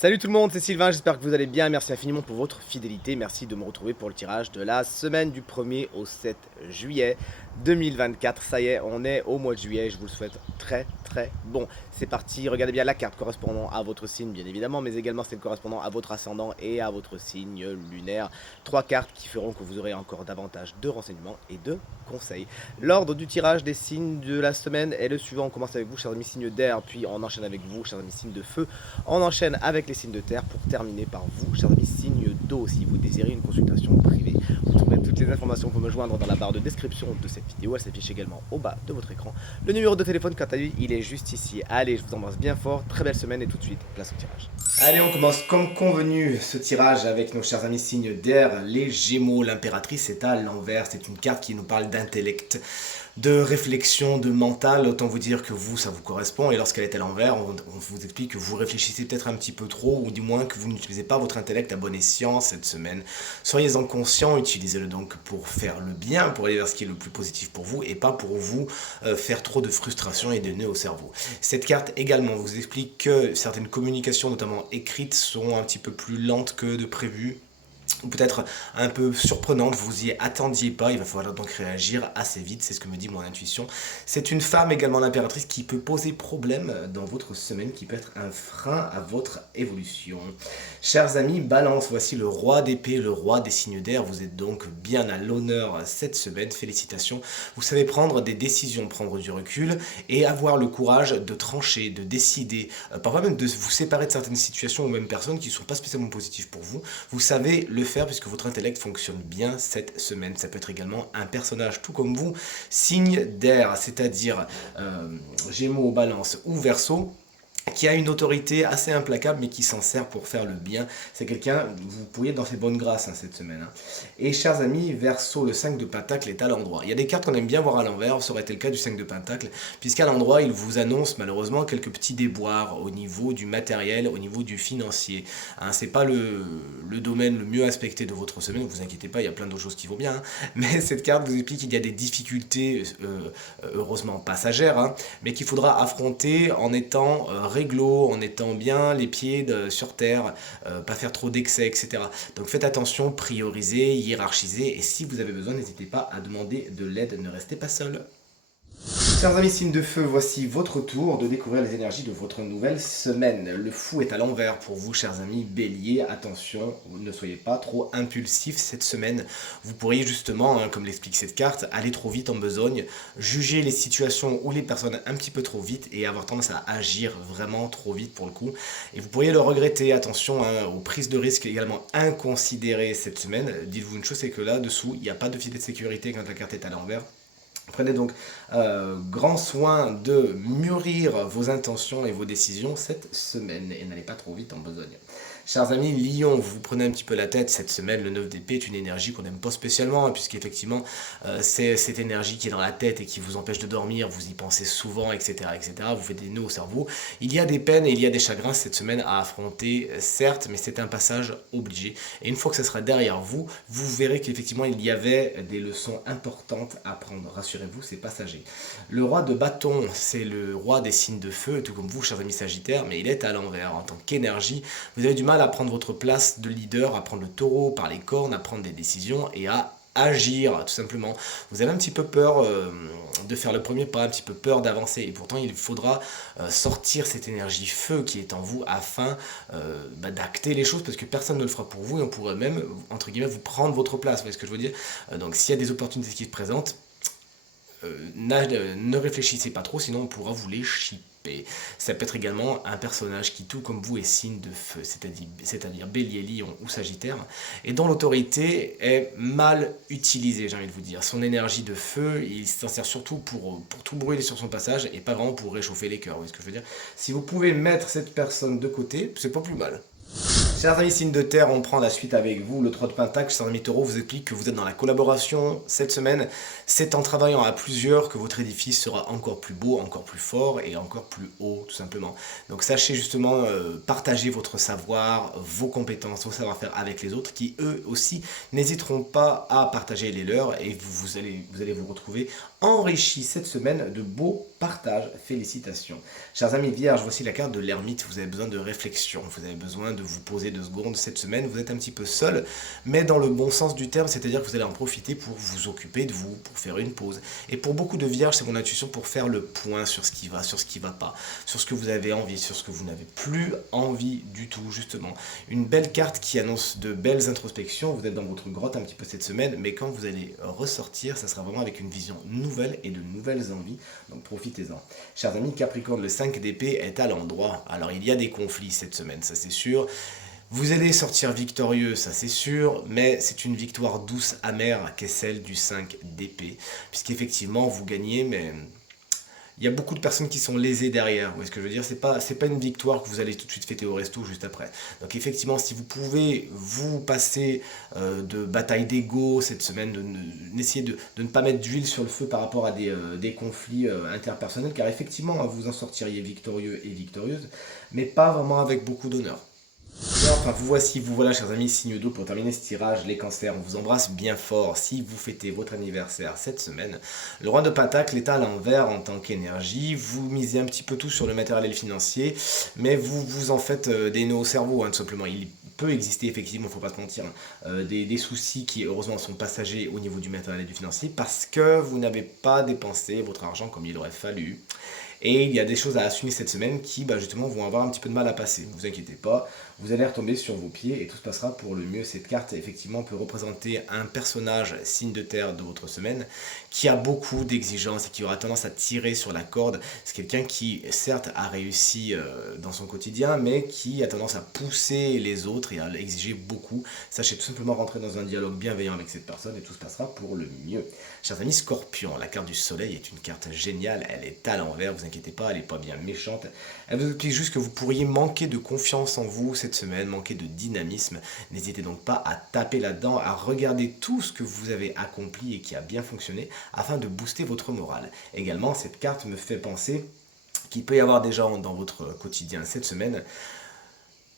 Salut tout le monde, c'est Sylvain, j'espère que vous allez bien. Merci infiniment pour votre fidélité. Merci de me retrouver pour le tirage de la semaine du 1er au 7 juillet 2024. Ça y est, on est au mois de juillet. Je vous le souhaite très bon. C'est parti, regardez bien la carte correspondant à votre signe, bien évidemment, mais également celle correspondant à votre ascendant et à votre signe lunaire. Trois cartes qui feront que vous aurez encore davantage de renseignements et de conseils. L'ordre du tirage des signes de la semaine est le suivant. On commence avec vous, chers amis signes d'air, puis on enchaîne avec vous, chers amis signes de feu. On enchaîne avec les signes de terre pour terminer par vous, chers amis signes d'eau. Si vous désirez une consultation privée, vous trouverez toutes les informations pour me joindre dans la barre de description de cette vidéo. Elle s'affiche également au bas de votre écran. Le numéro de téléphone, quant à lui, il est juste ici. Allez, je vous embrasse bien fort. Très belle semaine et tout de suite, place au tirage. Allez, on commence comme convenu ce tirage avec nos chers amis signes d'air, les Gémeaux. L'impératrice est à l'envers. C'est une carte qui nous parle d'intellect, de réflexion, de mental. Autant vous dire que vous, ça vous correspond. Et lorsqu'elle est à l'envers, on vous explique que vous réfléchissez peut-être un petit peu trop, ou du moins que vous n'utilisez pas votre intellect à bon escient cette semaine. Soyez-en conscient, utilisez-le donc pour faire le bien, pour aller vers ce qui est le plus positif pour vous, et pas pour vous faire trop de frustration et de nœuds au cerveau. Cette carte également vous explique que certaines communications, notamment écrites, sont un petit peu plus lentes que de prévu, ou peut-être un peu surprenante, vous y attendiez pas, il va falloir donc réagir assez vite, c'est ce que me dit mon intuition. C'est une femme également, l'impératrice, qui peut poser problème dans votre semaine, qui peut être un frein à votre évolution. Chers amis, Balance, voici le roi d'épée, le roi des signes d'air, vous êtes donc bien à l'honneur cette semaine, félicitations. Vous savez prendre des décisions, prendre du recul et avoir le courage de trancher, de décider, parfois même de vous séparer de certaines situations ou même personnes qui ne sont pas spécialement positives pour vous. Vous savez le faire puisque votre intellect fonctionne bien cette semaine. Ça peut être également un personnage tout comme vous, signe d'air, c'est-à-dire Gémeaux, Balance ou Verseau, qui a une autorité assez implacable mais qui s'en sert pour faire le bien. C'est quelqu'un, vous pourriez être dans ses bonnes grâces cette semaine. Et chers amis, Verseau, le 5 de Pentacle est à l'endroit. Il y a des cartes qu'on aime bien voir à l'envers, ça aurait été le cas du 5 de Pentacle, puisqu'à l'endroit, il vous annonce malheureusement quelques petits déboires au niveau du matériel, au niveau du financier. C'est pas le domaine le mieux aspecté de votre semaine, ne vous inquiétez pas, il y a plein d'autres choses qui vont bien. Mais cette carte vous explique qu'il y a des difficultés, heureusement passagères, mais qu'il faudra affronter en étant réglo, en étant bien les pieds sur terre, pas faire trop d'excès, etc. Donc faites attention, priorisez, hiérarchisez, et si vous avez besoin, n'hésitez pas à demander de l'aide, ne restez pas seul. Chers amis signes de feu, voici votre tour de découvrir les énergies de votre nouvelle semaine. Le fou est à l'envers pour vous, chers amis béliers. Attention, ne soyez pas trop impulsifs cette semaine. Vous pourriez justement, comme l'explique cette carte, aller trop vite en besogne, juger les situations ou les personnes un petit peu trop vite et avoir tendance à agir vraiment trop vite pour le coup. Et vous pourriez le regretter. Attention aux prises de risques également inconsidérées cette semaine. Dites-vous une chose, c'est que là-dessous, il n'y a pas de filet de sécurité quand la carte est à l'envers. Prenez donc grand soin de mûrir vos intentions et vos décisions cette semaine et n'allez pas trop vite en besogne. Chers amis, Lion, vous prenez un petit peu la tête cette semaine. Le 9 d'épée est une énergie qu'on n'aime pas spécialement, puisqu'effectivement, c'est cette énergie qui est dans la tête et qui vous empêche de dormir, vous y pensez souvent, etc., etc. Vous faites des nœuds au cerveau. Il y a des peines et il y a des chagrins cette semaine à affronter, certes, mais c'est un passage obligé. Et une fois que ça sera derrière vous, vous verrez qu'effectivement, il y avait des leçons importantes à prendre. Rassurez-vous, c'est passager. Le roi de bâton, c'est le roi des signes de feu, tout comme vous, chers amis sagittaires, mais il est à l'envers. En tant qu'énergie, vous avez du mal à prendre votre place de leader, à prendre le taureau par les cornes, à prendre des décisions et à agir tout simplement. Vous avez un petit peu peur de faire le premier pas, un petit peu peur d'avancer et pourtant il faudra sortir cette énergie feu qui est en vous afin d'acter les choses parce que personne ne le fera pour vous et on pourrait même, entre guillemets, vous prendre votre place, vous voyez ce que je veux dire. Donc s'il y a des opportunités qui se présentent, ne réfléchissez pas trop, sinon on pourra vous les chipper. Ça peut être également un personnage qui, tout comme vous, est signe de feu, c'est-à-dire Bélier, Lion ou Sagittaire, et dont l'autorité est mal utilisée, j'ai envie de vous dire. Son énergie de feu, il s'en sert surtout pour tout brûler sur son passage, et pas vraiment pour réchauffer les cœurs, vous voyez ce que je veux dire. Si vous pouvez mettre cette personne de côté, c'est pas plus mal. Chers amis signes de terre, on prend la suite avec vous. Le 3 de Pentacle, chers amis taureaux, vous explique que vous êtes dans la collaboration cette semaine. C'est en travaillant à plusieurs que votre édifice sera encore plus beau, encore plus fort et encore plus haut, tout simplement. Donc sachez justement partager votre savoir, vos compétences, vos savoir-faire avec les autres qui, eux aussi, n'hésiteront pas à partager les leurs et vous allez vous retrouver enrichi cette semaine de beaux partages. Félicitations. Chers amis vierges, voici la carte de l'ermite. Vous avez besoin de réflexion, vous avez besoin de vous poser 2 secondes cette semaine. Vous êtes un petit peu seul, mais dans le bon sens du terme, c'est-à-dire que vous allez en profiter pour vous occuper de vous, pour faire une pause. Et pour beaucoup de vierges, c'est mon intuition pour faire le point sur ce qui va, sur ce qui va pas, sur ce que vous avez envie, sur ce que vous n'avez plus envie du tout, justement. Une belle carte qui annonce de belles introspections. Vous êtes dans votre grotte un petit peu cette semaine, mais quand vous allez ressortir, ça sera vraiment avec une vision nouvelle et de nouvelles envies. Donc profitez-en. Chers amis Capricorne, le 5 d'épée est à l'endroit. Alors il y a des conflits cette semaine, ça c'est sûr. Vous allez sortir victorieux, ça c'est sûr, mais c'est une victoire douce, amère, qu'est celle du 5 d'épée. Puisqu'effectivement, vous gagnez, mais il y a beaucoup de personnes qui sont lésées derrière. Vous voyez ce que je veux dire? C'est pas une victoire que vous allez tout de suite fêter au resto juste après. Donc effectivement, si vous pouvez vous passer de bataille d'ego cette semaine, n'essayez de ne pas mettre d'huile sur le feu par rapport à des conflits interpersonnels, car effectivement, vous en sortiriez victorieux et victorieuse, mais pas vraiment avec beaucoup d'honneur. Enfin, vous voilà, chers amis, signe d'eau pour terminer ce tirage. Les cancers, on vous embrasse bien fort. Si vous fêtez votre anniversaire cette semaine, le roi de Pentacle est à l'envers en tant qu'énergie. Vous misez un petit peu tout sur le matériel et le financier, mais vous en faites des nœuds au cerveau, tout simplement. Il peut exister effectivement, il ne faut pas se mentir, des soucis qui heureusement sont passagers au niveau du matériel et du financier parce que vous n'avez pas dépensé votre argent comme il aurait fallu. Et il y a des choses à assumer cette semaine qui justement vont avoir un petit peu de mal à passer. Ne vous inquiétez pas, vous allez retomber sur vos pieds et tout se passera pour le mieux. Cette carte effectivement peut représenter un personnage signe de terre de votre semaine qui a beaucoup d'exigences et qui aura tendance à tirer sur la corde. C'est quelqu'un qui certes a réussi dans son quotidien, mais qui a tendance à pousser les autres et à exiger beaucoup. Sachez tout simplement rentrer dans un dialogue bienveillant avec cette personne et tout se passera pour le mieux. Chers amis Scorpion, la carte du soleil est une carte géniale, elle est à l'envers, vous inquiétez pas, elle n'est pas bien méchante. Elle vous explique juste que vous pourriez manquer de confiance en vous cette semaine, manquer de dynamisme. N'hésitez donc pas à taper là-dedans, à regarder tout ce que vous avez accompli et qui a bien fonctionné afin de booster votre morale. Également, cette carte me fait penser qu'il peut y avoir des gens dans votre quotidien cette semaine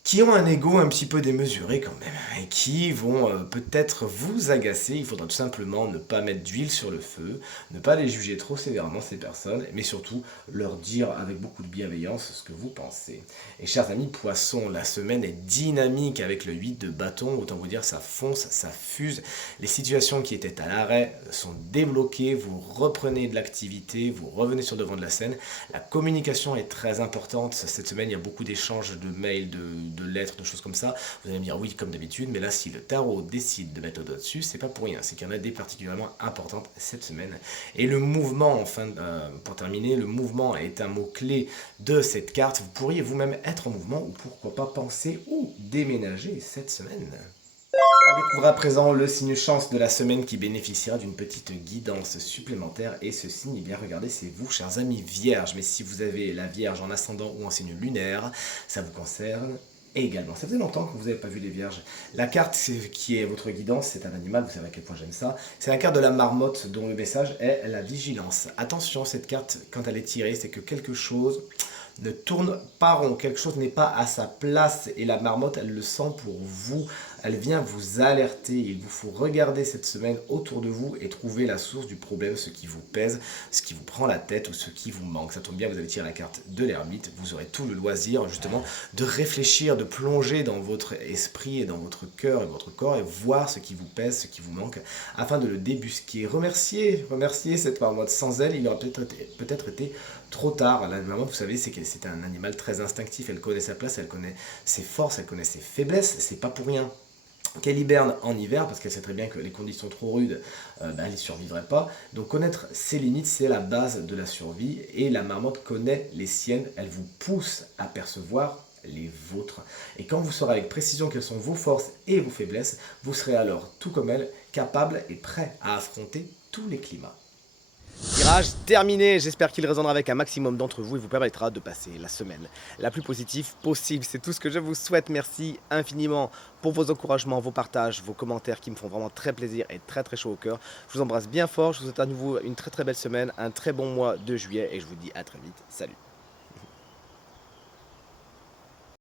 qui ont un ego un petit peu démesuré quand même, et qui vont peut-être vous agacer. Il faudra tout simplement ne pas mettre d'huile sur le feu, ne pas les juger trop sévèrement ces personnes, mais surtout leur dire avec beaucoup de bienveillance ce que vous pensez. Et chers amis poissons, la semaine est dynamique avec le 8 de bâton, autant vous dire ça fonce, ça fuse. Les situations qui étaient à l'arrêt sont débloquées, vous reprenez de l'activité, vous revenez sur le devant de la scène. La communication est très importante, cette semaine il y a beaucoup d'échanges de mails, de lettres, de choses comme ça. Vous allez me dire oui comme d'habitude, mais là si le tarot décide de mettre le doigt dessus, c'est pas pour rien, c'est qu'il y en a des particulièrement importantes cette semaine. Et le mouvement, enfin pour terminer, le mouvement est un mot-clé de cette carte. Vous pourriez vous-même être en mouvement ou pourquoi pas penser ou déménager cette semaine. On découvre à présent le signe chance de la semaine qui bénéficiera d'une petite guidance supplémentaire. Et ce signe, eh bien regardez, c'est vous, chers amis vierges. Mais si vous avez la vierge en ascendant ou en signe lunaire, ça vous concerne également. Ça faisait longtemps que vous n'avez pas vu les vierges. La carte qui est votre guidance, c'est un animal, vous savez à quel point j'aime ça. C'est la carte de la marmotte dont le message est la vigilance. Attention, cette carte, quand elle est tirée, c'est que quelque chose ne tourne pas rond, quelque chose n'est pas à sa place et la marmotte elle le sent pour vous, elle vient vous alerter. Il vous faut regarder cette semaine autour de vous et trouver la source du problème, ce qui vous pèse, ce qui vous prend la tête ou ce qui vous manque. Ça tombe bien, vous allez tirer la carte de l'ermite, vous aurez tout le loisir justement de réfléchir, de plonger dans votre esprit et dans votre cœur et votre corps et voir ce qui vous pèse, ce qui vous manque afin de le débusquer. Remerciez cette marmotte, sans elle il aurait peut-être été trop tard. La marmotte, vous savez, c'est un animal très instinctif, elle connaît sa place, elle connaît ses forces, elle connaît ses faiblesses, c'est pas pour rien qu'elle hiberne en hiver, parce qu'elle sait très bien que les conditions trop rudes, elle n'y survivrait pas. Donc connaître ses limites, c'est la base de la survie, et la marmotte connaît les siennes, elle vous pousse à percevoir les vôtres. Et quand vous saurez avec précision quelles sont vos forces et vos faiblesses, vous serez alors, tout comme elle, capable et prêt à affronter tous les climats. Tirage terminé, j'espère qu'il résonnera avec un maximum d'entre vous et vous permettra de passer la semaine la plus positive possible. C'est tout ce que je vous souhaite. Merci infiniment pour vos encouragements, vos partages, vos commentaires qui me font vraiment très plaisir et très très chaud au cœur. Je vous embrasse bien fort, je vous souhaite à nouveau une très très belle semaine, un très bon mois de juillet et je vous dis à très vite. Salut!